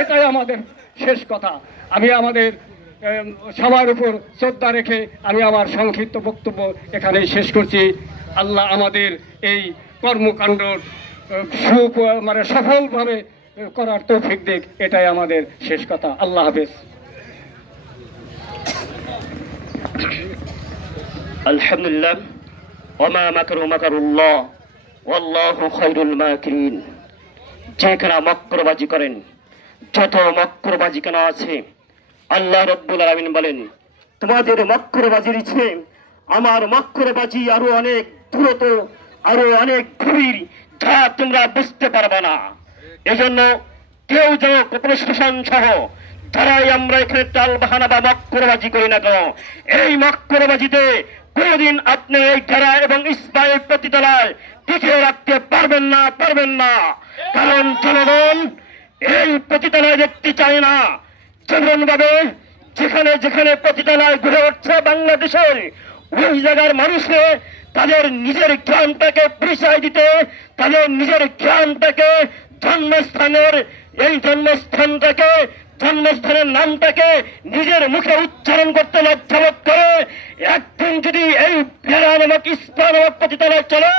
এটাই আমাদের শেষ কথা। আমি আমাদের সবার উপর শ্রদ্ধা রেখে আমি আমার সংক্ষিপ্ত বক্তব্য এখানেই শেষ করছি। আল্লাহ আমাদের এই কর্মকাণ্ড সুপ মানে সফলভাবে করার তৌফিক দিক, এটাই আমাদের শেষ কথা। আল্লাহ হাফেজ। আলহামদুলিল্লাহ। ওমা মাকারু মাকারুল্লাহ। ওয়াল্লাহু খায়রুল মাকিরিন। যে কেনা মক্রবাজি করেন। যত মক্রবাজি কেন আছে, আল্লাহ রব্বুল আলামিন বলেন, তোমাদের মক্রবাজির ইচ্ছে, আমার মক্রবাজি আরও অনেক দ্রুত, আরও অনেক গভীর, যা তোমরা বুঝতে পারবে না। এজন্য কেউ যেন প্রশাসন সহ যারাই আমরা এখানে টাল বাহানা বা মক্করবাজি করি না কেন, এই মক্করবাজিতে কোনোদিন আপনি এই যারা এবং ইসমাইল প্রতিতলায় টিকে রাখতে পারবেন না পারবেন না। কারণ জনগণ এই প্রতিতলায় দেখতে চায় না। ভাবে যেখানে যেখানে প্রতিতলায় ঘুরে উঠছে বাংলাদেশের, ওই জায়গার মানুষকে তাদের নিজের জ্ঞানটাকে পরিচয় দিতে, তাদের নিজের জ্ঞানটাকে জন্মস্থানের, এই জন্মস্থানটাকে, জন্মস্থানের নামটাকে নিজের মুখে উচ্চারণ করতে লজ্জাবোধ করে, একদিন যদি এই ভেড়া নামক ইস্পা নামক পতিতলায় চলে,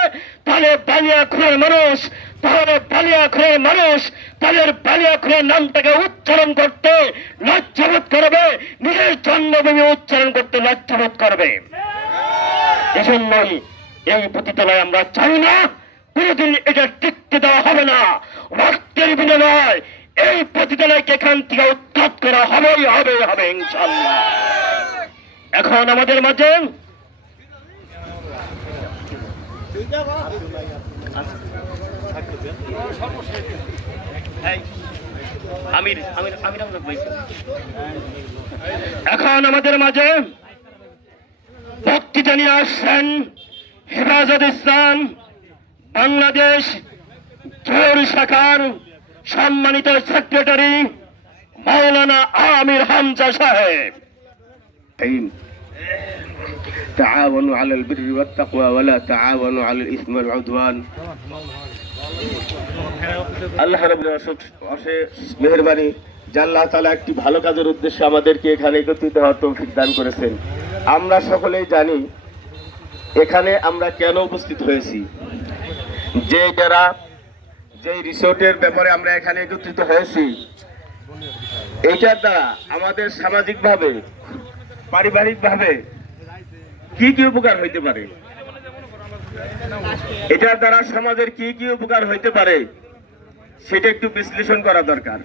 তাহলে বালিয়া খুনের মানুষ তাহলে বালিয়া খুনের মানুষ তাদের বালিয়া খুনের নামটাকে উচ্চারণ করতে লজ্জাবোধ করবে নিজের জন্মভূমি উচ্চারণ করতে লজ্জাবোধ করবে। এজন্যই এই পতিতলায় আমরা চাই না কোনোদিন এটা টিকতে দেওয়া হবে না। রক্তের বিনিময় এই পতিতলায়কে এখান থেকে উৎখাত করা হবেই হবে হবে ইনশাল্লাহ এখন আমাদের মাঝে আমির আমির আমির আহমদ ভাই। এখন আমাদের মাঝে বক্তৃতা নিয়ে আসছেন হেফাজত ইসলাম বাংলাদেশ জোর শাখার সম্মানিত সেক্রেটারি মৌলানা আমির হামজা সাহেব। تعاونوا على البر والتقوى ولا تعاونوا على الإثم والعدوان আল্লাহ রাব্বুল অশেষ মেহেরবানি যে আল্লাহ তাআলা একটি ভালো কাজের উদ্দেশ্যে আমাদেরকে এখানে একত্রিত হওয়ার তৌফিক দান করেছেন আমরা সকলেই জানি এখানে আমরা কেন উপস্থিত হয়েছি যে যারা যে রিসোর্টের ব্যাপারে আমরা এখানে একত্রিত হয়েছি এইটার দ্বারা আমাদের সামাজিকভাবে পারিবারিকভাবে কি কি উপকার হইতে পারে? এটার দ্বারা সমাজের কি কি উপকার হইতে পারে? সেটা একটু বিশ্লেষণ করা দরকার।